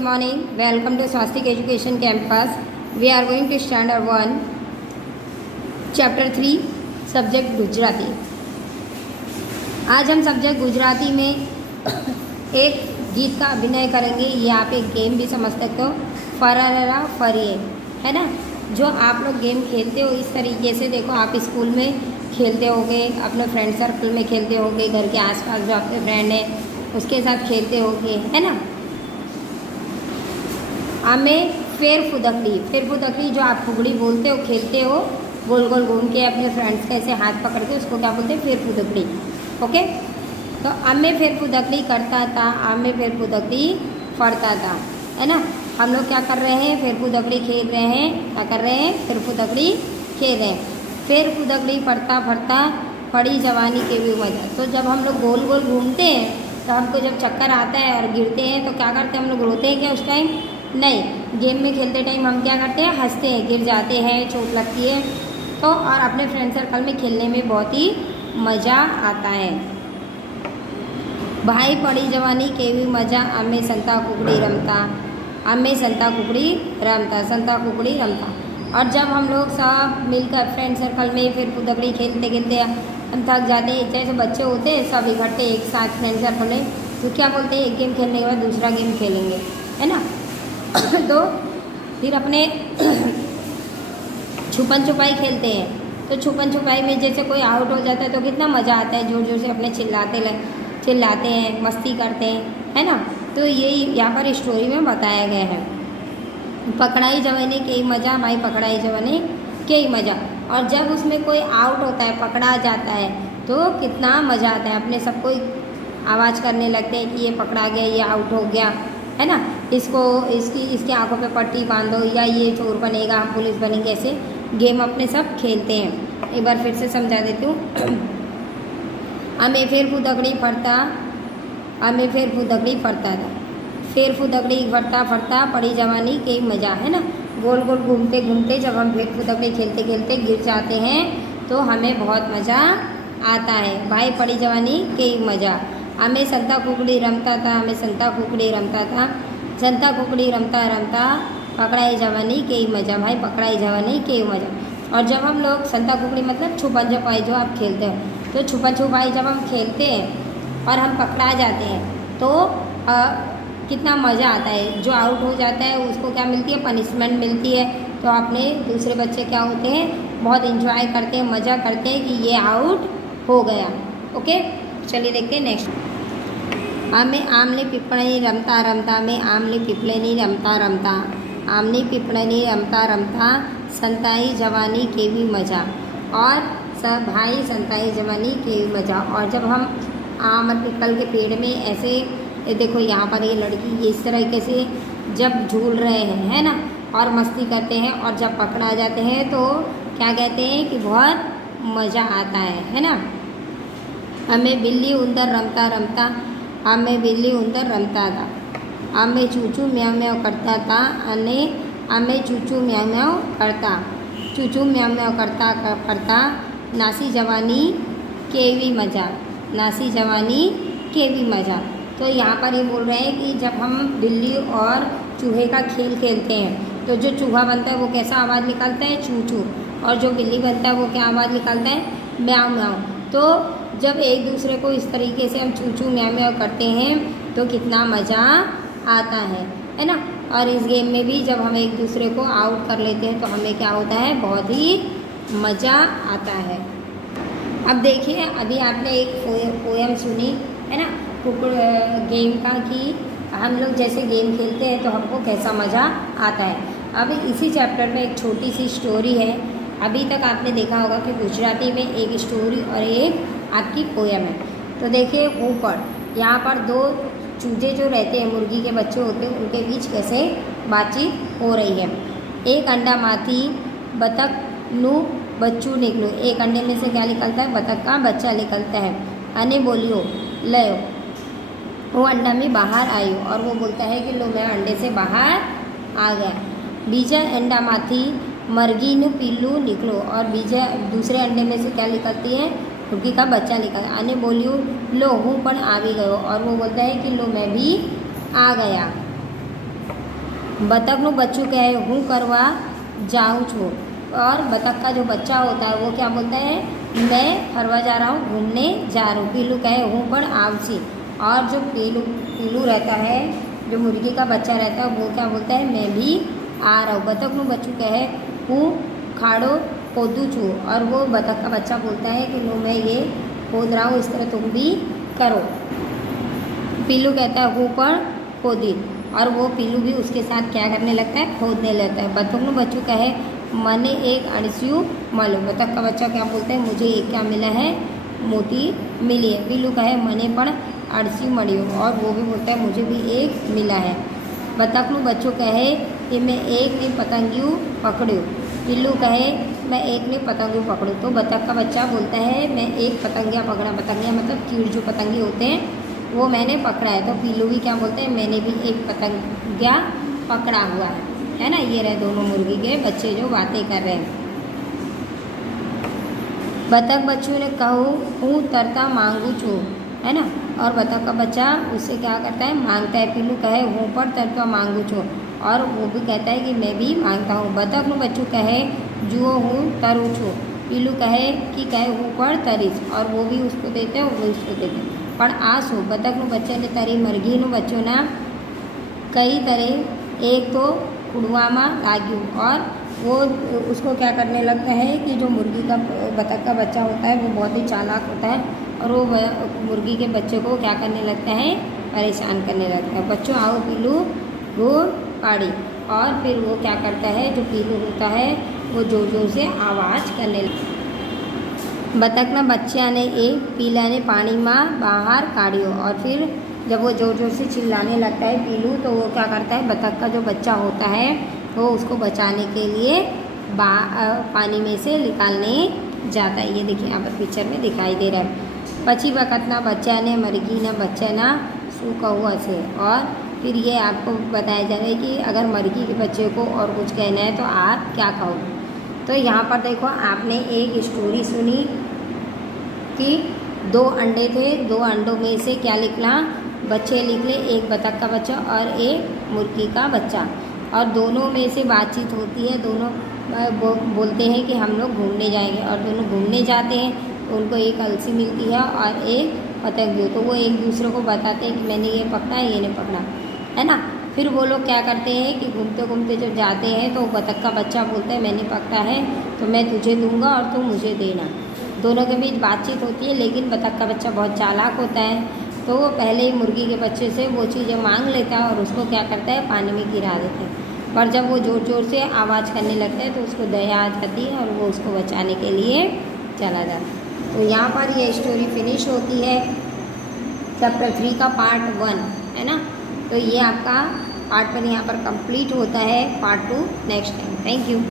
good morning. Welcome to Swastik Education Campus. We are going to Standard 1, Chapter 3, Subject Gujarati. आज हम subject Gujarati में एक गीत का अभिनय करेंगे. ये आप एक गेम भी समझ सकते हो, फरारा फरिए, है ना. जो आप लोग गेम खेलते हो इस तरीके से, देखो आप स्कूल में खेलते होगे, अपने फ्रेंड सर्कल में खेलते होगे, घर के आसपास जो आपके फ्रेंड है उसके साथ खेलते होगे, है ना. हमें फेर फुदकड़ी जो आप फुगड़ी बोलते हो, खेलते हो गोल गोल घूम के अपने फ्रेंड्स का ऐसे हाथ पकड़ के, उसको क्या बोलते हैं, फेर फुदकड़ी. ओके, तो हमें फेर फुदकड़ी करता था, हमें फेर फुदकड़ी पढ़ता था, है ना. हम लोग क्या कर रहे हैं, फेर फुदकड़ी खेल रहे हैं. क्या कर रहे हैं, फेर फुदकड़ी खेल रहे हैं. फेर फुदकड़ी पढ़ता पढ़ता पड़ी जवानी के भी मजा. तो जब हम लोग गोल गोल घूमते हैं तो हमको जब चक्कर आता है और गिरते हैं तो क्या करते हैं, हम लोग रोते हैं क्या उस टाइम? नहीं. गेम में खेलते टाइम हम क्या करते हैं, हंसते हैं, गिर जाते हैं, चोट लगती है तो, और अपने फ्रेंड सर्कल में खेलने में बहुत ही मज़ा आता है. भाई पड़ी जवानी केवी मजा, अम्मे संता कुकड़ी रमता, अम्मे संता कुकड़ी रमता, संता कुकड़ी रमता. और जब हम लोग सब मिलकर फ्रेंड सर्कल में फिर फुदकड़ी खेलते खेलते हम थक जाते हैं, जैसे बच्चे होते हैं सब इकट्ठे एक साथ फ्रेंड सर्कल में, तो क्या बोलते हैं, एक गेम खेलने के बाद दूसरा गेम खेलेंगे, है ना. तो फिर अपने छुपन छुपाई खेलते हैं. तो छुपन छुपाई में जैसे कोई आउट हो जाता है तो कितना मज़ा आता है, जोर जोर से अपने चिल्लाते हैं, मस्ती करते हैं, है ना. तो ये यहाँ पर स्टोरी में बताया गया है. पकड़ाई जवानी के ही मज़ा, भाई पकड़ाई जवानी के ही मज़ा. और जब उसमें कोई आउट होता है, पकड़ा जाता है, तो कितना मज़ा आता है. अपने सबको आवाज़ करने लगते हैं कि ये पकड़ा गया, ये आउट हो गया, है ना. इसकी आंखों पे पट्टी बांधो, या ये चोर बनेगा, हम पुलिस बनेंगे. ऐसे गेम अपने सब खेलते हैं. एक बार फिर से समझा देती हूँ. हमें फेर फुदकड़ी पढ़ता, हमें फेर फुदकड़ी पढ़ता था. फेर फुदकड़ी फटता फटता पड़ी जवानी के मज़ा, है ना. गोल गोल घूमते घूमते जब हम फेर फुदकड़ी खेलते खेलते गिर जाते हैं तो हमें बहुत मज़ा आता है. भाई पड़ी जवानी के मज़ा, हमें संता कुकड़ी रमता था, हमें संता कुकड़ी रमता था, संता कुकड़ी रमता रमता पकड़ाई जवानी के मज़ा, भाई पकड़ाई जवानी के मज़ा. और जब हम लोग संता कुकड़ी मतलब छुपन छुपाई जो आप खेलते हो, तो छुपन छुपाई जब हम खेलते हैं और हम पकड़ा जाते हैं तो कितना मज़ा आता है. जो आउट हो जाता है उसको क्या मिलती है, पनिशमेंट मिलती है. तो अपने दूसरे बच्चे क्या होते हैं, बहुत इंजॉय करते हैं, मज़ा करते हैं कि ये आउट हो गया. ओके, चलिए देखते हैं नेक्स्ट. हमें आमली पिपणी रमता रमता, में आमली पिपळेनी रमता रमता, आमली पिपळेनी रमता रमता संताई जवानी के भी मज़ा. और सब भाई संताई जवानी के भी मज़ा. और जब हम आम और पिपल के पेड़ में ऐसे, देखो यहाँ पर ये लड़की इस तरीके से जब झूल रहे हैं, है ना, और मस्ती करते हैं, और जब पकड़ा जाते हैं तो क्या कहते हैं कि बहुत मज़ा आता है ना. हमें बिल्ली उंदर रमता रमता, हमें बिल्ली उंदर रमता था, हमें चूचू म्याव म्याव करता था, अने हमें चूचू म्याव म्याव करता, चूचू म्याव म्याव करता करता नासी जवानी केवी मज़ा, नासी जवानी केवी मज़ा. तो यहाँ पर ये बोल रहे हैं कि जब हम बिल्ली और चूहे का खेल खेलते हैं तो जो चूहा बनता है वो कैसा आवाज़ निकालता है, चू चू, और जो बिल्ली बनता है वो क्या आवाज़ निकालता है, म्याव म्याव. तो जब एक दूसरे को इस तरीके से हम चू चू म्याव म्याव करते हैं तो कितना मज़ा आता है ना. और इस गेम में भी जब हम एक दूसरे को आउट कर लेते हैं तो हमें क्या होता है, बहुत ही मज़ा आता है. अब देखिए, अभी आपने एक पोएम सुनी, है ना, गेम का, कि हम लोग जैसे गेम खेलते हैं तो हमको कैसा मज़ा आता है. अब इसी चैप्टर में एक छोटी सी स्टोरी है. अभी तक आपने देखा होगा कि गुजराती में एक स्टोरी और एक आपकी पोएम है. तो देखिए ऊपर यहाँ पर दो चूजे जो रहते हैं, मुर्गी के बच्चे होते हैं, उनके बीच कैसे बातचीत हो रही है. एक अंडा माथी बतख नू बच्चू निकलो, एक अंडे में से क्या निकलता है, बतख का बच्चा निकलता है. अने बोलियो लयो, वो अंडा में बाहर आई, और वो बोलता है कि लो मैं अंडे से बाहर आ गया. बीजा अंडा माथी मरगी नु पीलू निकलो, और बीजा दूसरे अंडे में से क्या निकलती है, मुर्गी का बच्चा निकलता. आने बोलियो लो हूँ पण आवी गयो, और वो बोलता है कि लो मैं भी आ गया. बतकનું बच्चों कहे हूँ करवा जाऊँ छू। और बतख का जो बच्चा होता है वो क्या बोलता है, मैं फरवा जा रहा हूँ, घूमने जा रहा हूँ। पीलू कहे हूँ पर आवसी। और जो पीलू रहता है, जो मुर्गी का बच्चा रहता है, वो क्या बोलता है, मैं भी आ रहा हूँ। बतखનું बच्चों कहे हूँ खाड़ो खोदू छू। और वो बतख का बच्चा बोलता है कि लो मैं ये खोद रहा हूँ, इस तरह तुम भी करो। पीलू कहता है हूँ पर खोदी। और वो पीलू भी उसके साथ क्या करने लगता है, खोदने लगता है। बतखનું बच्चों कहे मने एक अड़सियू मलो। बतख का बच्चा क्या बोलते हैं, मुझे एक क्या मिला है, मोती मिली है। पीलू कहे मने पण अड़सियू मळ्यो। और वो भी बोलता है मुझे भी एक मिला है। बतखનું बच्चों कहे कि मैं एक ने पतंगियों पकड़्यो। पिल्लू कहे मैं एक ने पतंगियों पकड़ू। तो बतख का बच्चा बोलता है मैं एक पतंगिया पकड़ा। पतंगिया मतलब कीड़ जो पतंगे होते हैं वो मैंने पकड़ा है। तो पिल्लू भी क्या बोलते हैं, मैंने भी एक पतंगिया पकड़ा हुआ है ना। ये रहे दोनों मुर्गी के बच्चे जो बातें कर रहे हैं। बतख बच्चों ने कहूँ हूँ तरता मांगू छू, है ना। और बतख का बच्चा उससे क्या करता है, मांगता है। पिल्लू कहे हूँ पर तरता मांगू छू। और वो भी कहता है कि मैं भी मांगता हूँ। बतखનું बच्चों कहे जुओ हूँ तरू छू। पिल्लू कहे कि कहे हूँ पर तरीस। और वो भी उसको देते हैं, वो उसको देते हैं। પણ આ શું, બતકનું બચ્ચે ને તારી મરઘીનું બચ્ચોના कई तरह एक तो उड़वामा लाग्યું। और वो उसको क्या करने लगता है कि जो मुर्गी का बतख का बच्चा होता है वो बहुत ही चालाक होता है। और वो मुर्गी के बच्चे को क्या करने लगता है, परेशान करने लगता है। बच्चों आओ पीलू वो पाड़ी। और फिर वो क्या करता है, जो पीलू होता है वो जोर जोर से आवाज़ करने लगता है। बतखના बच्चाને एक पीलाने पानी में बाहर काढ़ियो। और फिर जब वो जोर जोर से चिल्लाने लगता है पीलू, तो वो क्या करता है, बतख का जो बच्चा होता है वो उसको बचाने के लिए पानी में से निकालने जाता है। ये देखिए यहाँ पर पिक्चर में दिखाई दे रहा है। પછી વખતના બચ્ચાને મરઘીના બચ્ચાના શું કહું હશે। और फिर ये आपको बताया जा रहा है कि अगर मर्गी के बच्चे को और कुछ कहना है तो आप क्या कहोगे। तो यहाँ पर देखो आपने एक स्टोरी सुनी कि 2 अंडे थे, 2 अंडों में से क्या निकला, बच्चे निकले, एक बतख का बच्चा और एक मुर्गी का बच्चा। और दोनों में से बातचीत होती है, दोनों बोलते हैं कि हम लोग घूमने जाएंगे। और दोनों घूमने जाते हैं तो उनको एक अलसी मिलती है और एक पतंगियों। तो वो एक दूसरे को बताते हैं कि मैंने ये पकड़ा है, ये नहीं पकड़ा, है ना। फिर वो लोग क्या करते हैं कि घूमते घूमते जब जाते हैं तो बतख का बच्चा बोलता है मैंने पकड़ा है तो मैं तुझे दूंगा और तू मुझे देना। दोनों के बीच बातचीत होती है, लेकिन बतख का बच्चा बहुत चालाक होता है। तो वो पहले ही मुर्गी के बच्चे से वो चीज़ें मांग लेता है और उसको क्या करता है, पानी में गिरा देता है। पर जब वो ज़ोर ज़ोर से आवाज़ करने लगता है तो उसको दया आ जाती है और वो उसको बचाने के लिए चला जाता है। तो यहाँ पर ये स्टोरी फिनिश होती है चैप्टर 3 का पार्ट 1, है ना। तो ये आपका पार्ट 1 यहाँ पर कंप्लीट होता है। Part 2 next time. Thank you.